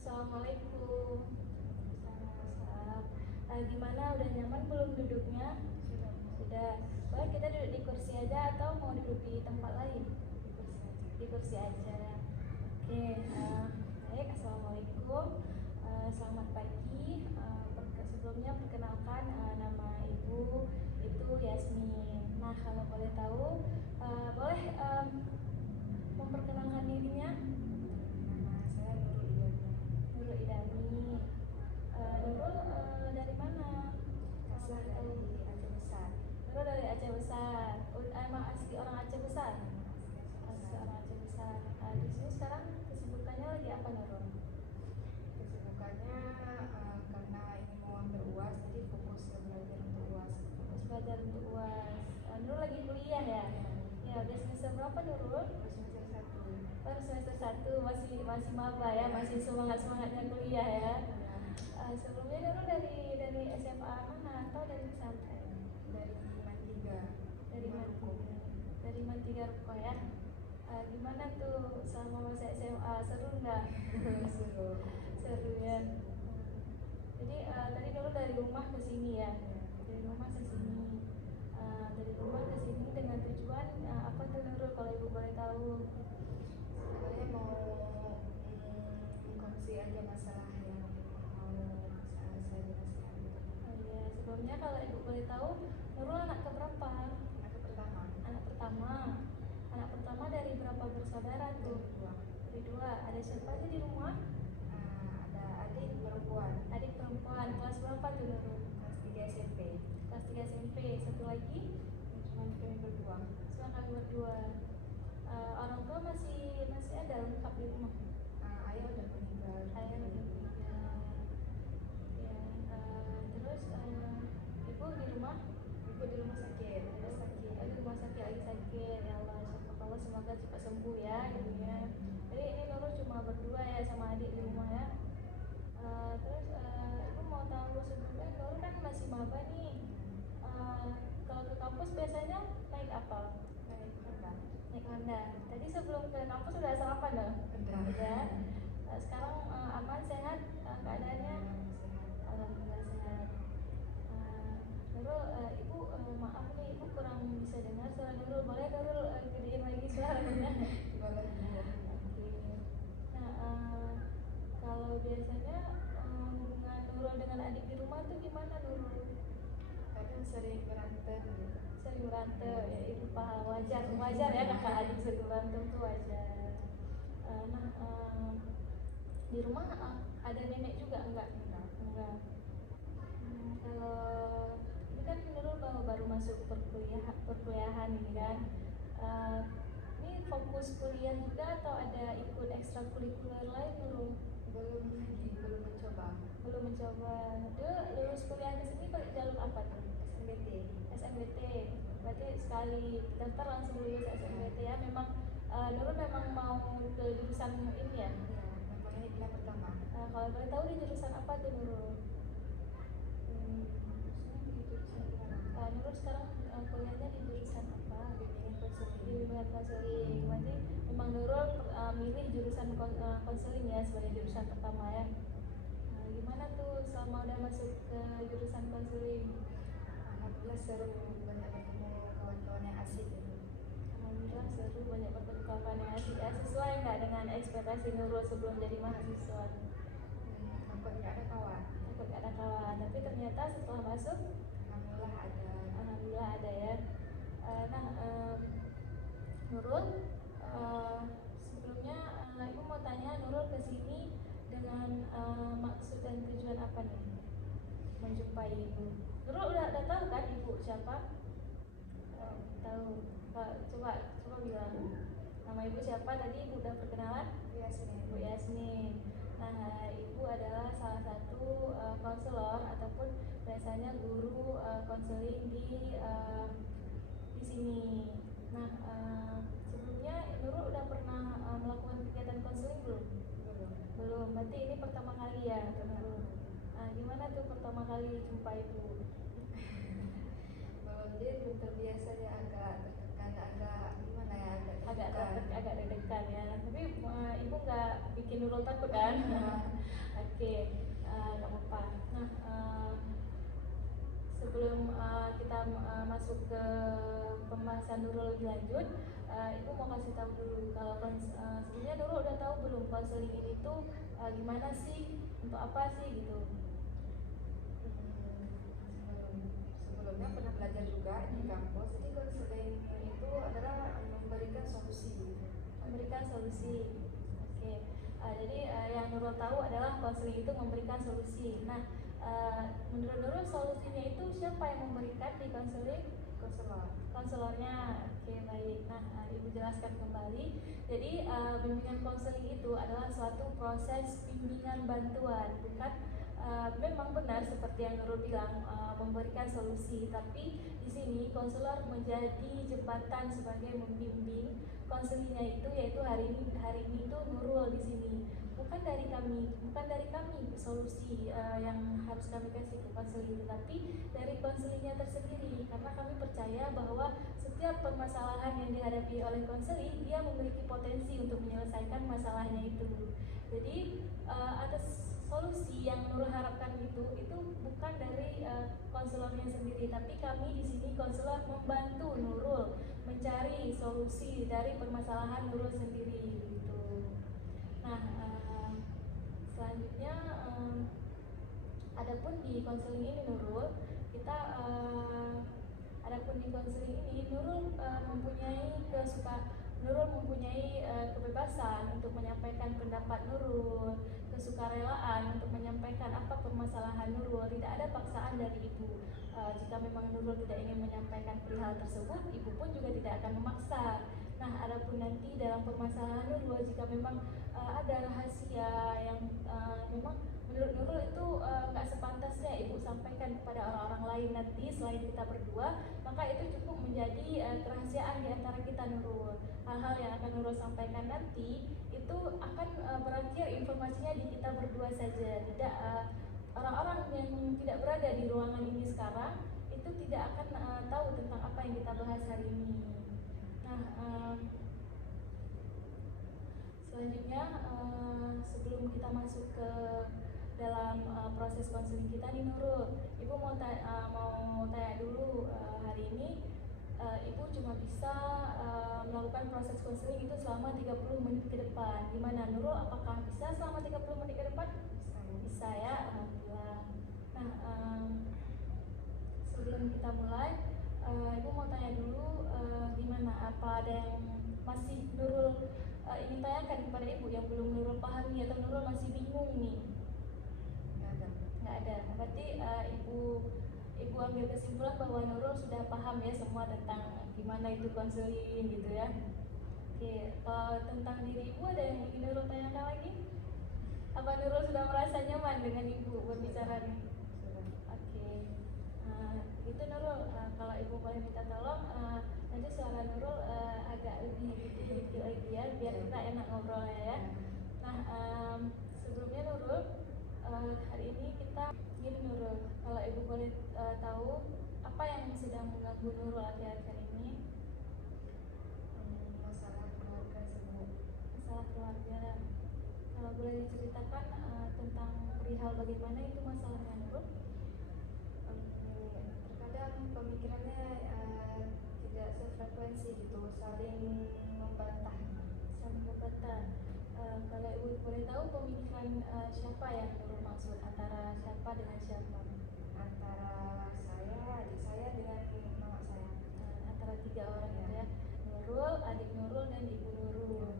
Assalamualaikum. Waalaikumsalam. Gimana, udah nyaman belum duduknya? Sudah. Boleh kita duduk di kursi aja atau mau duduk di tempat lain? Di kursi aja. Oke. Baik. Assalamualaikum. Selamat pagi. Sebelumnya perkenalkan, nama ibu itu Yasmin. Nah, kalau boleh tahu, boleh memperkenalkan dirinya? Nama saya Nurul Idami. Nurul dari mana? Asal dari Aceh Besar. Nurul dari Aceh Besar. Emang asli orang Aceh Besar? Asli orang Aceh Besar. Di sini sekarang kesibukannya lagi apa, Nurul? Kesibukannya karena ini mau ambil UAS, jadi fokus ke belajar untuk UAS. Fokus belajar untuk UAS. Nurul lagi kuliah ya? Ya, udah semester berapa, Nurul? Semester 1. Baru semester 1, masih maba ya, masih semangatnya kuliah ya. Sebelumnya Nurul dari SMA mana atau dari pesantren? Dari Mantiga. Dari Mantiga Ruko ya. Gimana tuh selama masa SMA, seru nggak? Seru ya. Jadi tadi Nurul dari rumah ke sini ya. Dari rumah ke sini. Dari rumah ke sini dengan tujuan apa tuh, Nurul, kalau ibu boleh tahu? Sebenarnya mau kongsi aja masalah yang mau saya jelaskan. Oh iya, sebelumnya kalau ibu boleh tahu, Nurul anak keberapa? Anak pertama. Anak pertama. Anak pertama dari berapa bersaudara tuh? Dari dua. Ada siapa aja di rumah? Ada adik perempuan. Adik perempuan. Kelas berapa tuh, Nurul? Kelas 3 SMP. Kelas 3 SMP. Satu lagi? Cuma kami berdua. Cuma kami berdua. Orang tua masih ada lengkap di rumah? Ayah udah meninggal. Ayah udah meninggal. Ya. Terus ibu di rumah? Ibu di rumah sakit. Di rumah sakit, lagi sakit. Ya Allah, Allah semoga cepat sembuh ya ibunya. Jadi ini Nurul cuma berdua ya sama adik di rumah ya. Terus ibu mau tahu, sebelumnya Nurul kan masih maba nih. Kalau ke kampus biasanya naik apa? Naik Honda. Tadi sebelum ke kampus udah sarapan dong? Udah. Sekarang aman, sehat keadaannya? Alhamdulillah sehat. Nurul, ibu maaf nih, ibu kurang bisa dengar suara Nurul. Boleh Nurul gedein lagi suaranya? Boleh. Nah, kalau biasanya hubungan Nurul dengan adik di rumah tuh gimana, Nurul? Kadang sering berantem. Sering berantem, ya ibu paham, wajar ya kakak adik sering berantem tuh wajar. Di rumah ada nenek juga enggak? Kalau ini kan Nurul baru masuk perkuliahan ini kan. Ini fokus kuliah juga atau ada ikut ekstrakurikuler lain, Nurul? Belum mencoba. Belum mencoba. Dia lulus kuliah ke sini pakai jalur apa tuh? SMBT. Berarti sekali daftar langsung lulus SMBT ya. Memang Nurul memang mau ke jurusan ini ya? Memang ini pilihan pertama. Kalau boleh tahu di jurusan apa tuh, Nurul? Nurul sekarang kuliahnya di jurusan apa? Bimbingan konseling. Berarti memang Nurul milih jurusan konseling ya sebagai jurusan pertama ya. Gimana tuh selama udah masuk ke jurusan konseling? Alhamdulillah seru, banyak bertemu kawan-kawan yang asik gitu. Alhamdulillah seru, banyak bertemu kawan yang asik ya. Sesuai nggak dengan ekspektasi Nurul sebelum jadi mahasiswa? Takut nggak ada kawan. Tapi ternyata setelah masuk Alhamdulillah ada ya. Nurul, sebelumnya ibu mau tanya, Nurul kesini dengan maksud dan tujuan apa nih menjumpai ibu? Nurul udah tahu kan ibu siapa? Tahu. Coba bilang nama ibu siapa tadi. Ibu udah perkenalan? Ibu Yasmin. Nah, ibu adalah salah satu konselor ataupun biasanya guru konseling di sini. Nah, sebelumnya Nurul udah pernah melakukan kegiatan konseling belum? Belum. Berarti ini pertama kali ya, Nurul. Gimana tuh pertama kali jumpa ibu? Dia belum terbiasa, dia agak tertekan, agak gimana ya, agak agak deg-degan. takut, agak deg-degan ya. Tapi ibu nggak bikin Nurul takut kan? Oke, nggak apa-apa. Nah, sebelum kita masuk ke pembahasan Nurul lebih lanjut, ibu mau kasih tahu dulu kalau sebenarnya Nurul udah tahu belum konseling ini tuh gimana sih, untuk apa sih gitu. Sebelumnya pernah belajar juga di kampus. Jadi konseling itu adalah memberikan solusi. Memberikan solusi. Oke. Jadi yang Nurul tahu adalah konseling itu memberikan solusi. Nah, menurut Nurul solusinya itu siapa yang memberikan di konseling? Konselornya. Oke, baik. Nah, ibu jelaskan kembali. Jadi bimbingan konseling itu adalah suatu proses bimbingan bantuan, bukan memang benar seperti yang Nurul bilang, memberikan solusi, tapi di sini konselor menjadi jembatan sebagai membimbing konselingnya itu, yaitu hari ini itu Nurul di sini. Bukan dari kami solusi yang harus kami kasih ke konseling, tapi dari konselingnya tersendiri, karena kami percaya bahwa setiap permasalahan yang dihadapi oleh konseling, dia memiliki potensi untuk menyelesaikan masalahnya itu. Jadi atas solusi yang Nurul harapkan itu bukan dari konselornya sendiri, tapi kami di sini konselor membantu Nurul mencari solusi dari permasalahan Nurul sendiri gitu. Nah, selanjutnya adapun di konseling ini Nurul, Nurul mempunyai kebebasan untuk menyampaikan pendapat Nurul, kesukarelaan untuk menyampaikan apa permasalahan Nurul. Tidak ada paksaan dari ibu. Jika memang Nurul tidak ingin menyampaikan perihal tersebut, ibu pun juga tidak akan memaksa. Nah, adapun nanti dalam permasalahan Nurul, jika memang ada rahasia yang memang menurut Nurul itu nggak sepantasnya ibu sampaikan kepada orang-orang lain nanti selain kita berdua, maka itu cukup menjadi kerahasiaan di antara kita Nurul. Hal-hal yang akan Nurul sampaikan nanti itu akan berakhir informasinya di kita berdua saja. Tidak orang-orang yang tidak berada di ruangan ini sekarang itu tidak akan tahu tentang apa yang kita bahas hari ini. Nah, selanjutnya sebelum kita masuk ke dalam proses konseling kita nih Nurul, ibu mau tanya dulu, hari ini ibu cuma bisa melakukan proses konseling itu selama 30 menit ke depan. Gimana Nurul, apakah bisa selama 30 menit ke depan? Bisa ya, alhamdulillah. Nah, sebelum kita mulai, ibu mau tanya dulu, gimana, apa ada yang masih Nurul ingin tanyakan kepada ibu yang belum Nurul pahami atau Nurul masih bingung nih? Nggak ada. Berarti ibu ambil kesimpulan bahwa Nurul sudah paham ya semua tentang gimana itu konseling gitu ya. Oke, kalau tentang diri ibu ada yang ingin Nurul tanyakan lagi? Apa Nurul sudah merasa nyaman dengan ibu berbicara nih? Oke, itu Nurul, kalau ibu boleh minta tolong nanti suara Nurul agak lebih dikit lagi ya, biar kita enak ngobrolnya ya. Nah, sebelumnya Nurul, hari ini kita gini Nurul, kalau ibu boleh tahu apa yang sedang mengganggu Nurul akhir-akhir ini? Masalah keluarga semua. Masalah keluarga. Kalau boleh diceritakan tentang perihal bagaimana itu masalahnya Nurul? Terkadang pemikirannya tidak sefrekuensi gitu, saling membantah. Kalau ibu boleh tahu pemikiran siapa yang Nurul maksud, antara siapa dengan siapa? Antara saya, adik saya dengan mama saya. Antara 3 orang itu ya, Nurul, adik Nurul, dan ibu Nurul.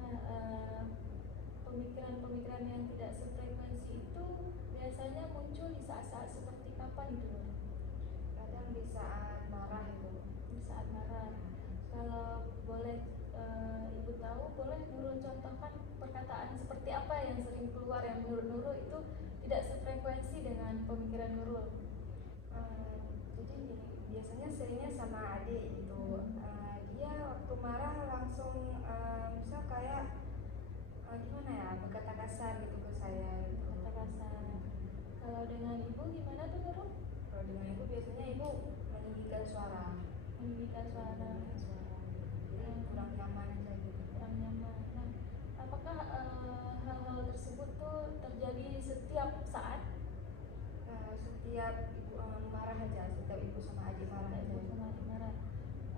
Nah, pemikiran-pemikiran yang tidak sefrekuensi itu biasanya muncul di saat-saat seperti kapan itu Nurul? Kadang di saat marah itu. Di saat marah. Kalau boleh ibu tahu, boleh Nurul contohkan perkataan seperti apa yang sering keluar yang menurut Nurul itu tidak sefrekuensi dengan pemikiran Nurul? Jadi biasanya seringnya sama adik gitu. Dia waktu marah langsung misal kayak gimana ya, berkata kasar gitu ke saya gitu. Kata kasar. Kalau dengan ibu gimana tuh Nurul? Kalau dengan ibu biasanya ibu meninggikan suara. Meninggikan suara. Jadi kurang nyaman aja gitu. kurang nyaman. Nah, apakah hal-hal tersebut tuh terjadi setiap saat? Setiap ibu marah aja, setiap ibu sama adik marah aja. Ibu sama adik marah.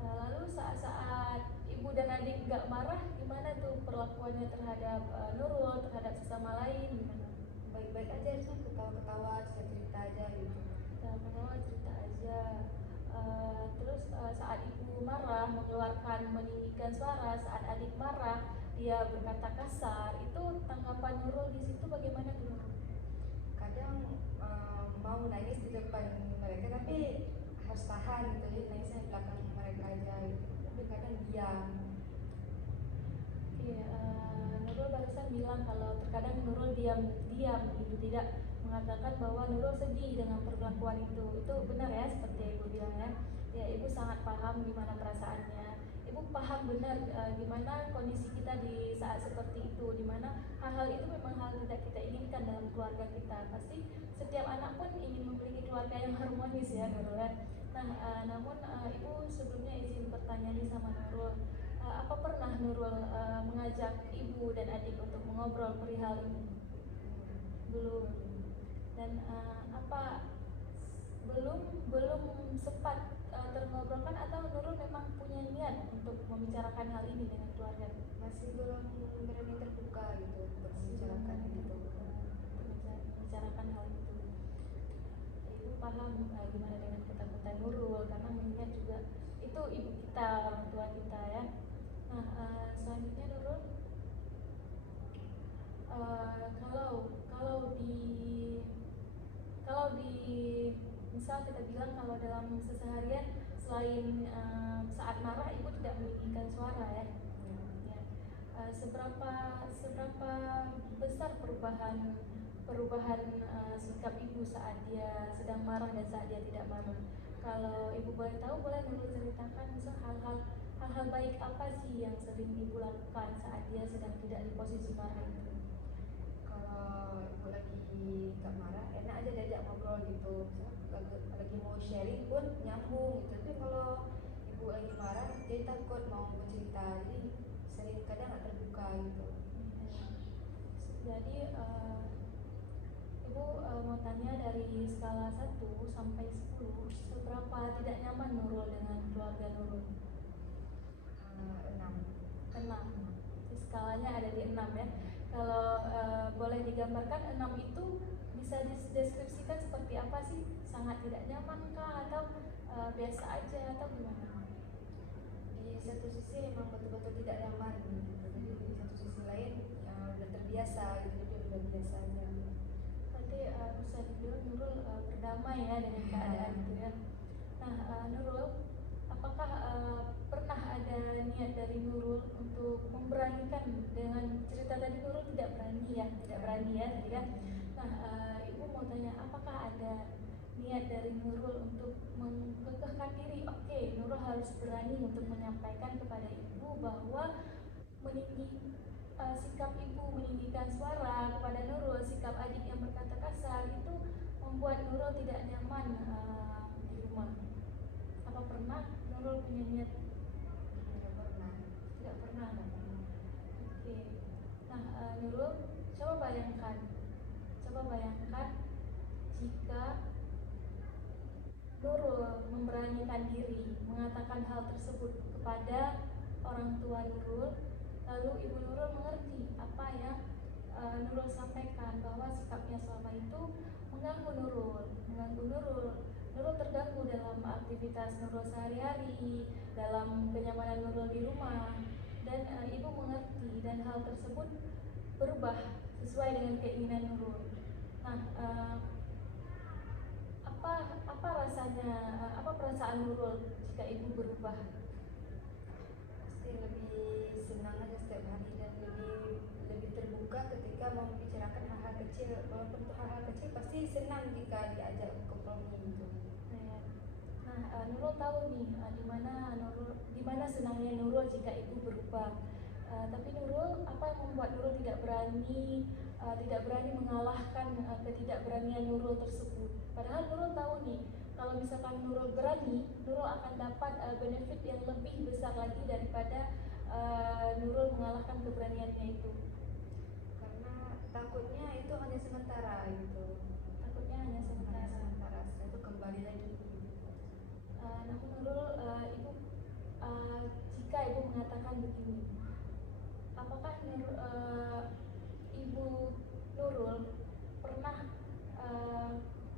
Lalu saat-saat ibu dan adik nggak marah, gimana tuh perlakuannya terhadap Nurul, terhadap sesama lain, gimana? Baik-baik aja sih, ketawa-ketawa, cerita aja gitu. Ketawa cerita aja. Terus saat ibu marah, meninggikan suara, saat adik marah, dia berkata kasar, itu tanggapan Nurul di situ bagaimana tuh? Kadang mau nangis di depan mereka tapi harus tahan gitu, jadi nangisnya di belakang mereka aja gitu. Tapi kadang diam. Oke, Nurul barusan bilang kalau terkadang Nurul diam gitu, tidak mengatakan bahwa Nurul sedih dengan perlakuan itu. Itu benar ya, seperti ibu bilang ya. Ya, ibu sangat paham gimana perasaannya. Ibu paham benar gimana kondisi kita di saat seperti itu, dimana hal-hal itu memang hal tidak kita inginkan dalam keluarga kita. Pasti setiap anak pun ingin memiliki keluarga yang harmonis ya, Nurul ya. Nah, namun ibu sebelumnya izin bertanya nih sama Nurul. Apa pernah Nurul mengajak ibu dan adik untuk mengobrol perihal ini? Belum. Dan apa belum sempat terngobrolkan, atau Nurul memang punya niat untuk membicarakan hal ini dengan keluarga? Masih belum berani terbuka gitu untuk membicarakan gitu. Membicarakan hal itu. Ibu paham gimana dengan ketakutan Nurul, karena mengingat juga itu ibu kita, orang tua kita ya. Nah, selanjutnya Nurul, kalau di misal kita bilang kalau dalam seharian selain saat marah ibu tidak meninggikan suara ya. Ya. Seberapa besar perubahan sikap ibu saat dia sedang marah dan saat dia tidak marah? Kalau ibu boleh tahu, boleh Nurul ceritakan misal hal-hal baik apa sih yang sering ibu lakukan saat dia sedang tidak di posisi marah itu? Kalau ibu lagi gak marah, enak aja diajak ngobrol gitu. Misalnya lagi mau sharing pun nyambung gitu. Tapi kalau ibu lagi marah, dia takut mau bercerita, jadi sering kadang gak terbuka gitu. Jadi ibu mau tanya, dari skala 1 sampai 10, seberapa tidak nyaman Nurul dengan keluarga Nurul? 6. Jadi skalanya ada di 6 ya. Kalau boleh digambarkan 6 itu bisa dideskripsikan seperti apa sih? Sangat tidak nyaman kah, atau biasa aja, atau gimana? Di satu sisi memang betul-betul tidak nyaman gitu. Jadi di satu sisi lain udah terbiasa gitu, jadi udah biasa aja. Berarti bisa dibilang Nurul berdamai ya dengan keadaan itu ya. Nah, Nurul, apakah pernah ada niat dari Nurul untuk memberanikan, dengan cerita tadi Nurul tidak berani ya tadi kan. Nah, ibu mau tanya, apakah ada niat dari Nurul untuk mengkekehkan diri? Oke, Nurul harus berani untuk menyampaikan kepada ibu bahwa sikap ibu meninggikan suara kepada Nurul, sikap adik yang berkata kasar itu membuat Nurul tidak nyaman di rumah. Apa pernah Nurul punya niat? Tidak pernah. Oke. Nah, Nurul, coba bayangkan jika Nurul memberanikan diri mengatakan hal tersebut kepada orang tua Nurul, lalu ibu Nurul mengerti apa yang Nurul sampaikan, bahwa sikapnya selama itu mengganggu Nurul. Nurul terganggu dalam aktivitas Nurul sehari-hari, dalam kenyamanan Nurul di rumah, dan ibu mengerti, dan hal tersebut berubah sesuai dengan keinginan Nurul. Nah, apa rasanya, apa perasaan Nurul jika ibu berubah? Pasti lebih senang aja setiap hari, dan lebih terbuka ketika mau membicarakan hal-hal kecil. Walaupun untuk hal-hal kecil pasti senang jika diajak kompromi gitu. Nah, Nurul tahu nih di mana senangnya Nurul jika ibu berubah. Tapi Nurul, apa yang membuat Nurul tidak berani mengalahkan ketidakberanian Nurul tersebut? Padahal Nurul tahu nih, kalau misalkan Nurul berani, Nurul akan dapat benefit yang lebih besar lagi daripada Nurul mengalahkan keberaniannya itu. Karena takutnya itu hanya sementara gitu. Takutnya hanya sementara. Setelah itu kembali lagi. Namun Nurul, ibu jika ibu mengatakan begini, apakah ibu Nurul pernah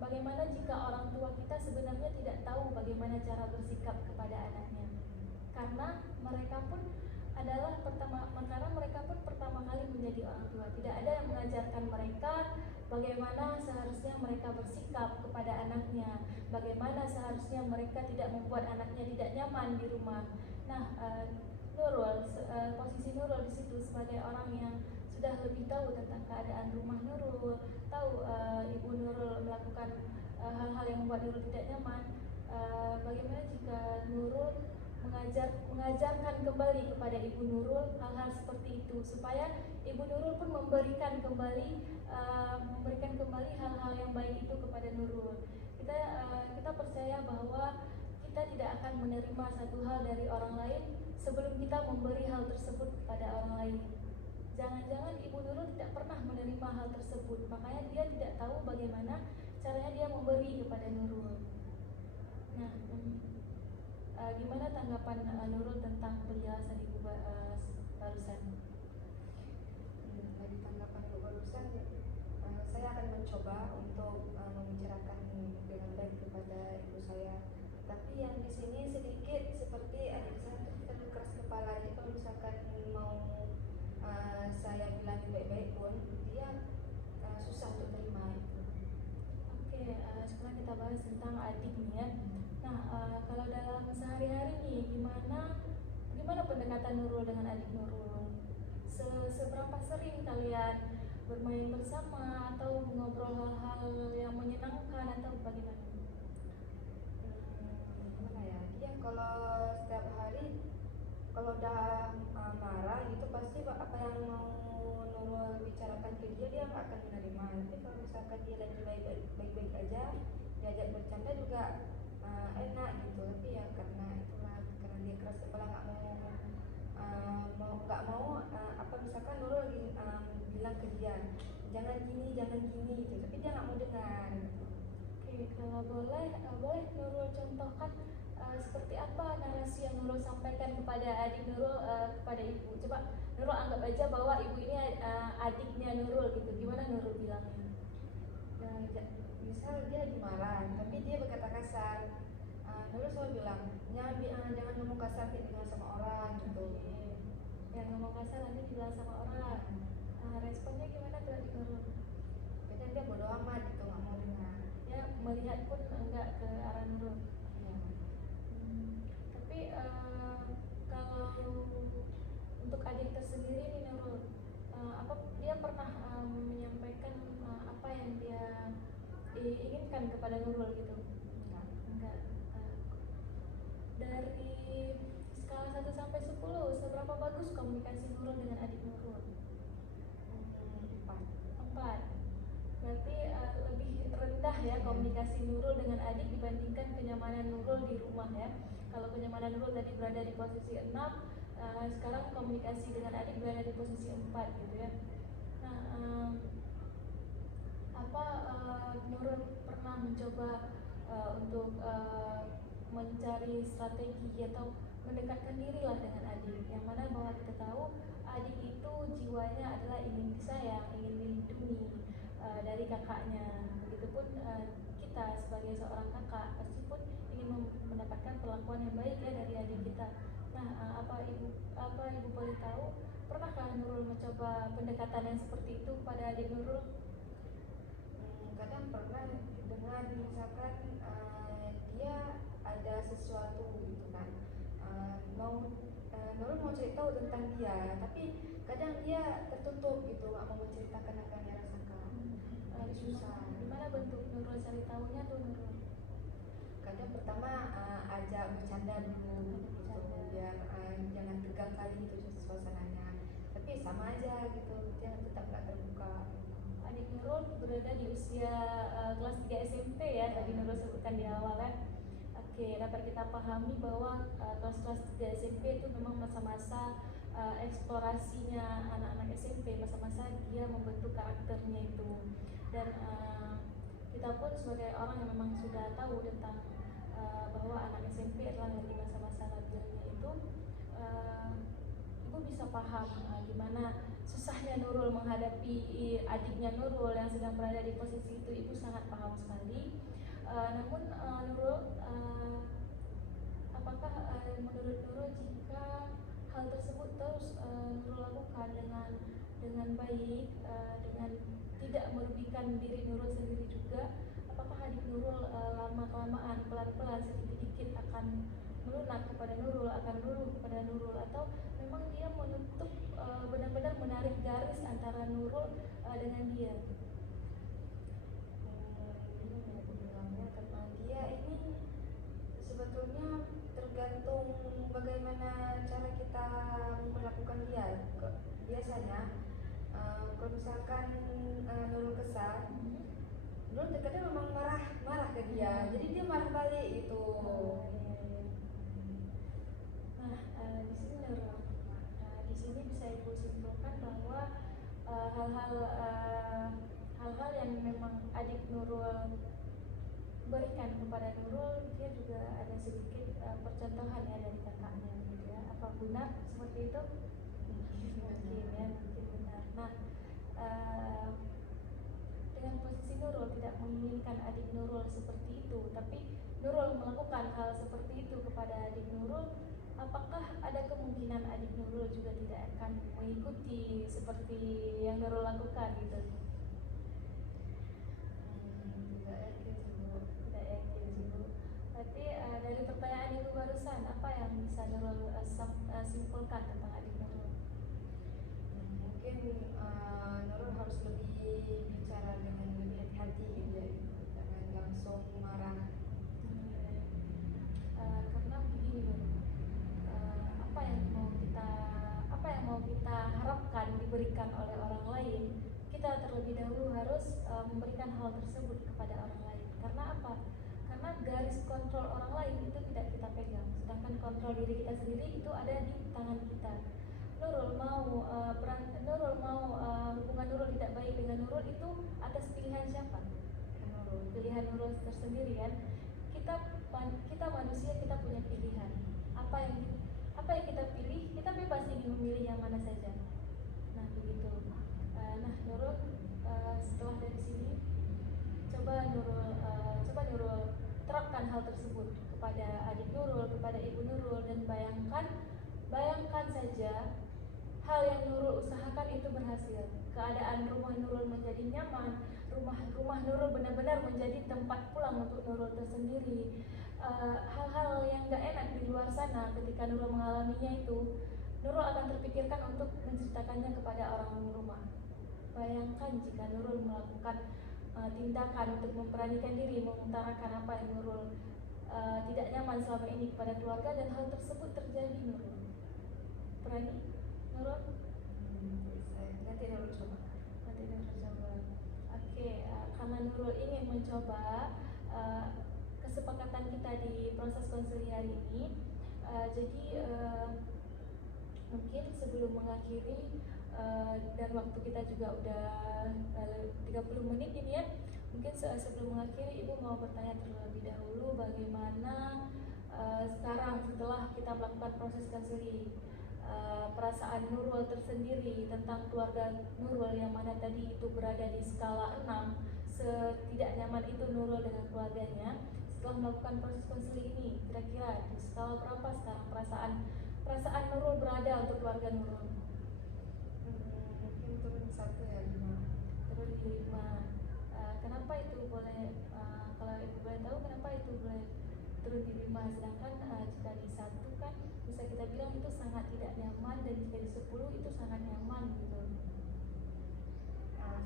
bagaimana jika orang tua kita sebenarnya tidak tahu bagaimana cara bersikap kepada anaknya, karena mereka pun pertama kali menjadi orang tua, tidak ada yang mengajarkan mereka bagaimana seharusnya mereka bersikap kepada anaknya, bagaimana seharusnya mereka tidak membuat anaknya tidak nyaman di rumah. Nah, Nurul, posisi Nurul di situ sebagai orang yang sudah lebih tahu tentang keadaan rumah Nurul, tahu ibu Nurul melakukan hal-hal yang membuat Nurul tidak nyaman. Bagaimana jika Nurul mengajarkan kembali kepada ibu Nurul hal-hal seperti itu, supaya ibu Nurul pun memberikan kembali hal-hal yang baik itu kepada Nurul. Kita percaya bahwa kita tidak akan menerima satu hal dari orang lain sebelum kita memberi hal tersebut kepada orang lain. Jangan-jangan ibu Nurul tidak pernah menerima hal tersebut, makanya dia tidak tahu bagaimana caranya dia memberi kepada Nurul. Nah, gimana tanggapan Nurul tentang penjelasan ibu barusan? Dari tanggapan ibu barusan, saya akan mencoba untuk membicarakan dengan baik kepada ibu saya. Tapi yang di sini sedikit seperti adik saya terlalu keras kepala. Jadi kalau misalkan mau saya bilang baik-baik pun dia susah untuk terima itu. Oke, sekarang kita bahas tentang adik nih ya. Nah, kalau dalam sehari-hari nih, gimana pendekatan Nurul dengan adik Nurul? Seberapa sering kalian bermain bersama atau mengobrol hal-hal yang menyenangkan atau bagaimana? Gimana ya? Dia kalau setiap hari kalau udah marah gitu pasti apa yang mau Nurul bicarakan ke dia nggak akan menerima. Tapi kalau misalkan dia lagi baik-baik aja, diajak bercanda juga enak gitu. Tapi ya karena dia keras kepala nggak mau apa misalkan Nurul lagi bilang ke dia jangan gini gitu, tapi dia nggak mau dengar gitu. Oke, kalau boleh Nurul contohkan seperti apa narasi yang Nurul sampaikan kepada adik Nurul, kepada ibu. Coba Nurul anggap aja bahwa ibu ini adiknya Nurul gitu. Gimana Nurul bilangnya? Misal dia lagi marah, tapi dia berkata kasar. Nurul selalu bilang jangan ngomong kasar dengan sama orang gitu. Yang ngomong kasar nanti dibilang sama orang. Responnya gimana tuh adik Nurul? Kadang dia bodo amat gitu, nggak mau dengar. Ya melihat pun enggak ke arah Nurul. Ya. Tapi kalau untuk adik tersendiri nih Nurul, apa dia pernah menyampaikan apa yang dia inginkan kepada Nurul gitu? Enggak. Dari skala 1 sampai 10, seberapa bagus komunikasi Nurul dengan adik Nurul? 4. Berarti lebih rendah ya komunikasi Nurul dengan adik dibandingkan kenyamanan Nurul di rumah ya. Kalau kenyamanan Nurul tadi berada di posisi 6, sekarang komunikasi dengan adik berada di posisi 4 gitu ya. Nah, apa Nurul pernah mencoba untuk mencari strategi atau mendekatkan diri lah dengan adik, yang mana bahwa kita tahu adik itu jiwanya adalah ingin disayang, ingin dilindungi dari kakaknya. Begitupun kita sebagai seorang kakak pasti pun ingin mendapatkan perlakuan yang baik ya dari adik kita. Nah, apa ibu boleh tahu, pernahkah Nurul mencoba pendekatan yang seperti itu kepada adik Nurul? Kadang pernah dengan misalkan dia ada sesuatu gitu kan, Nurul mau cerita tentang dia, tapi kadang dia tertutup gitu, nggak mau menceritakan apa yang dia rasakan. Susah. Gimana bentuk Nurul cari tahunya tuh Nurul? Kadang pertama ajak bercanda dulu gitu, biar jangan tegang kali gitu suasananya. Tapi sama aja gitu, dia tetap nggak terbuka. Adik Nurul berada di usia kelas 3 SMP ya, tadi Nurul sebutkan di awal ya. Oke, dapat kita pahami bahwa kelas-kelas 3 SMP itu memang masa-masa eksplorasinya anak-anak SMP, masa-masa dia membentuk karakternya itu. Dan kita pun sebagai orang yang memang sudah tahu tentang bahwa anak SMP adalah lagi masa-masa labilnya itu, ibu bisa paham gimana susahnya Nurul menghadapi adiknya Nurul yang sedang berada di posisi itu. Ibu sangat paham sekali. Namun Nurul, apakah menurut Nurul jika hal tersebut terus Nurul lakukan dengan baik, dengan tidak merugikan diri Nurul sendiri juga, apakah adik Nurul lama-kelamaan, pelan-pelan, sedikit-sedikit akan melunak kepada Nurul, akan luluh kepada Nurul, atau memang dia menutup benar-benar menarik garis antara Nurul dengan dia? Tentang dia ini sebetulnya tergantung bagaimana cara kita memperlakukan dia. Biasanya kalau misalkan Nurul kesal, Nurul terkadang memang marah ke dia, jadi dia marah balik itu. Nah, di sini Nurul, di sini bisa ibu simpulkan bahwa hal-hal yang memang adik Nurul berikan kepada Nurul, dia juga ada sedikit percontohan ya dari kakaknya gitu ya. Apa benar seperti itu? Mungkin ya, mungkin benar. Nah, dengan posisi Nurul tidak menginginkan adik Nurul seperti itu, tapi Nurul melakukan hal seperti itu kepada adik Nurul, apakah ada kemungkinan adik Nurul juga tidak akan mengikuti seperti yang Nurul lakukan gitu? Tidak yakin sih, Tidak yakin sih Bu. Berarti dari pertanyaan Ibu barusan, apa yang bisa Nurul simpulkan tentang adik Nurul? Mungkin Nurul harus lebih bicara dengan lebih hati-hati gitu ya, jangan langsung marah. Karena begini Bu, apa yang mau kita harapkan diberikan oleh orang lain, kita terlebih dahulu harus memberikan hal tersebut kepada orang lain. Karena apa? Karena garis kontrol orang lain itu tidak kita pegang, sedangkan kontrol diri kita sendiri itu ada di tangan kita. Nurul mau hubungan Nurul tidak baik dengan Nurul itu atas pilihan siapa? Pilihan Nurul tersendiri kan. Kita manusia, kita punya pilihan. Apa yang kita pilih, kita bebas ingin memilih yang mana saja. Nah begitu. Nah Nurul, setelah dari sini coba Nurul terapkan hal tersebut kepada adik Nurul, kepada ibu Nurul, dan bayangkan saja hal yang Nurul usahakan itu berhasil. Keadaan rumah Nurul menjadi nyaman, rumah Nurul benar-benar menjadi tempat pulang untuk Nurul tersendiri. Hal-hal yang gak enak di luar sana ketika Nurul mengalaminya itu, Nurul akan terpikirkan untuk menceritakannya kepada orang rumah. Bayangkan jika Nurul melakukan tindakan untuk memberanikan diri, mengutarakan apa yang Nurul tidak nyaman selama ini kepada keluarga, dan hal tersebut terjadi. Nurul berani? Nurul? Nanti Nurul coba. Oke, karena Nurul ingin mencoba kesepakatan kita di proses konseling hari ini, jadi mungkin sebelum mengakhiri, dan waktu kita juga udah 30 menit ini ya, mungkin sebelum mengakhiri Ibu mau bertanya terlebih dahulu bagaimana sekarang setelah kita melakukan proses konseling, perasaan Nurul tersendiri tentang keluarga Nurul yang mana tadi itu berada di skala 6, setidak nyaman itu Nurul dengan keluarganya. Setelah melakukan proses konseling ini, kira-kira di skala berapa sekarang perasaan Nurul berada untuk keluarga Nurul? Mungkin turun 1 ya, 5. Turun di 5. Kenapa itu boleh, kalau Ibu boleh tahu kenapa itu boleh turun di 5, sedangkan jika di 1 kan bisa kita bilang itu sangat tidak nyaman, dan jika di 10 itu sangat nyaman gitu.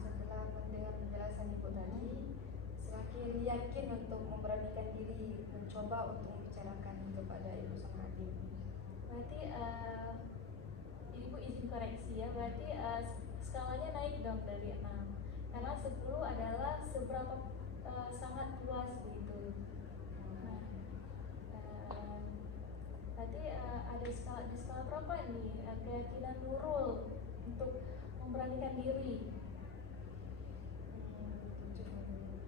Setelah mendengar penjelasan Ibu tadi, semakin yakin untuk memberanikan diri mencoba untuk membicarakan kepada Ibu sama adik. Berarti Ibu izin koreksi ya, berarti skalanya naik dong dari 6. karena 10 adalah seberapa sangat luas begitu. Nah, tadi ada di skala berapa nih keyakinan Nurul untuk memberanikan diri?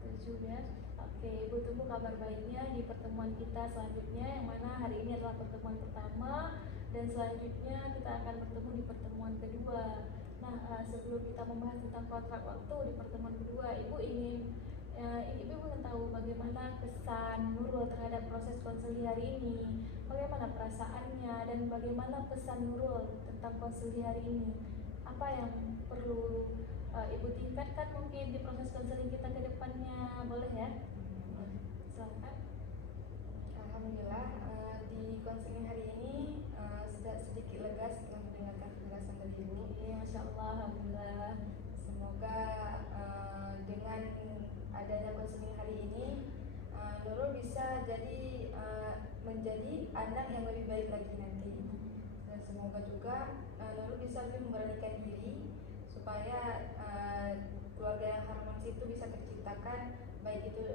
7 ya. Oke, Ibu tunggu kabar baiknya di pertemuan kita selanjutnya, yang mana hari ini adalah pertemuan pertama dan selanjutnya kita akan bertemu di pertemuan kedua. Nah, sebelum kita membahas tentang kontrak waktu di pertemuan kedua, Ibu ingin tahu bagaimana kesan Nurul terhadap proses konseli hari ini, bagaimana perasaannya, dan bagaimana pesan Nurul tentang konseli hari ini. Apa yang perlu Ibu tingkatkan mungkin di proses konseling kita ke depannya, boleh ya? Silakan. Alhamdulillah, di konseling hari ini sudah sedikit lega setelah mendengarkan penjelasan dari Ibu. Masya Allah, alhamdulillah. Semoga dengan adanya konseling hari ini, Nurul bisa menjadi anak yang lebih baik lagi nanti. Dan semoga juga Nurul bisa lebih memberanikan diri supaya keluarga yang harmonis itu bisa terciptakan, baik itu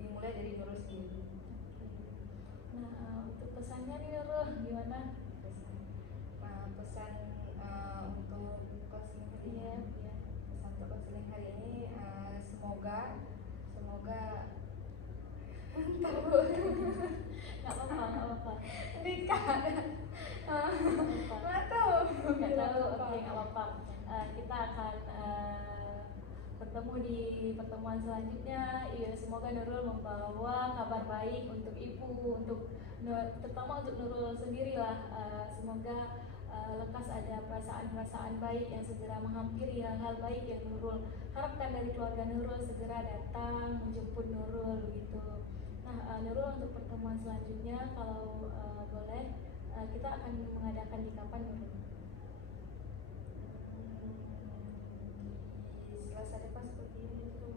dimulai dari Nurul sendiri. Nah, untuk pesannya nih Nurul gimana? Pesan untuk konseling hari ini, Iya. pesan untuk konseling hari ini, semoga Nggak apa-apa. nikah. Nggak tahu. Oke, nggak apa-apa. Kita akan bertemu di pertemuan selanjutnya. Iya, semoga Nurul membawa kabar baik untuk Ibu, terutama untuk Nurul sendiri lah. Semoga lekas ada perasaan-perasaan baik yang segera menghampiri hal-hal baik yang Nurul harapkan dari keluarga Nurul segera datang menjemput Nurul begitu. Nah, Nurul untuk pertemuan selanjutnya kalau boleh kita akan mengadakan di kapan Nurul? Di Selasa depan seperti ini itu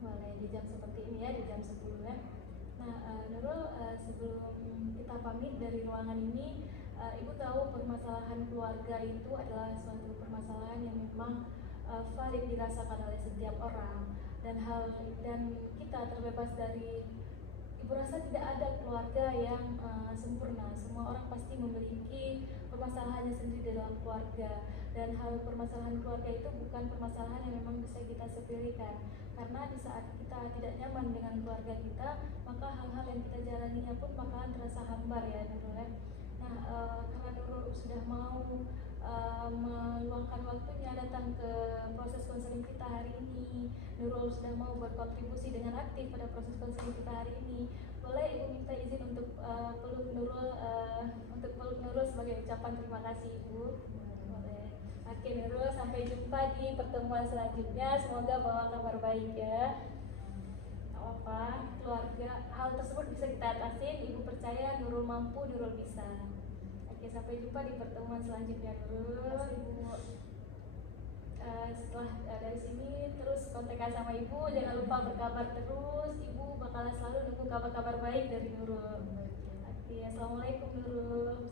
Boleh di jam seperti ini ya, di jam 10 ya. Nah, Nurul, sebelum kita pamit dari ruangan ini, Ibu tahu permasalahan keluarga itu adalah suatu permasalahan yang memang valid dirasakan oleh setiap orang, dan kita terbebas dari, Ibu rasa tidak ada keluarga yang sempurna. Semua orang pasti memiliki permasalahannya sendiri dalam keluarga, dan permasalahan keluarga itu bukan permasalahan yang memang bisa kita sepelekan. Karena di saat kita tidak nyaman dengan keluarga kita, maka hal-hal yang kita jalaninya pun bakalan terasa hambar ya Nurul. Nah, karena Nurul sudah mau meluangkan waktunya datang ke proses konseling kita hari ini, Nurul sudah mau berkontribusi dengan aktif pada proses konseling kita hari ini, boleh Ibu minta izin untuk peluk Nurul sebagai ucapan terima kasih Ibu. Boleh. Oke Nurul, sampai jumpa di pertemuan selanjutnya. Semoga bawa kabar baik ya. Apa keluarga, hal tersebut bisa kita atasin. Ibu percaya Nurul mampu, Nurul bisa. Oke, sampai jumpa di pertemuan selanjutnya Nurul. Setelah dari sini terus kontekan sama Ibu, jangan lupa berkabar terus. Ibu bakalan selalu nunggu kabar-kabar baik dari Nurul. Oke, assalamualaikum Nurul.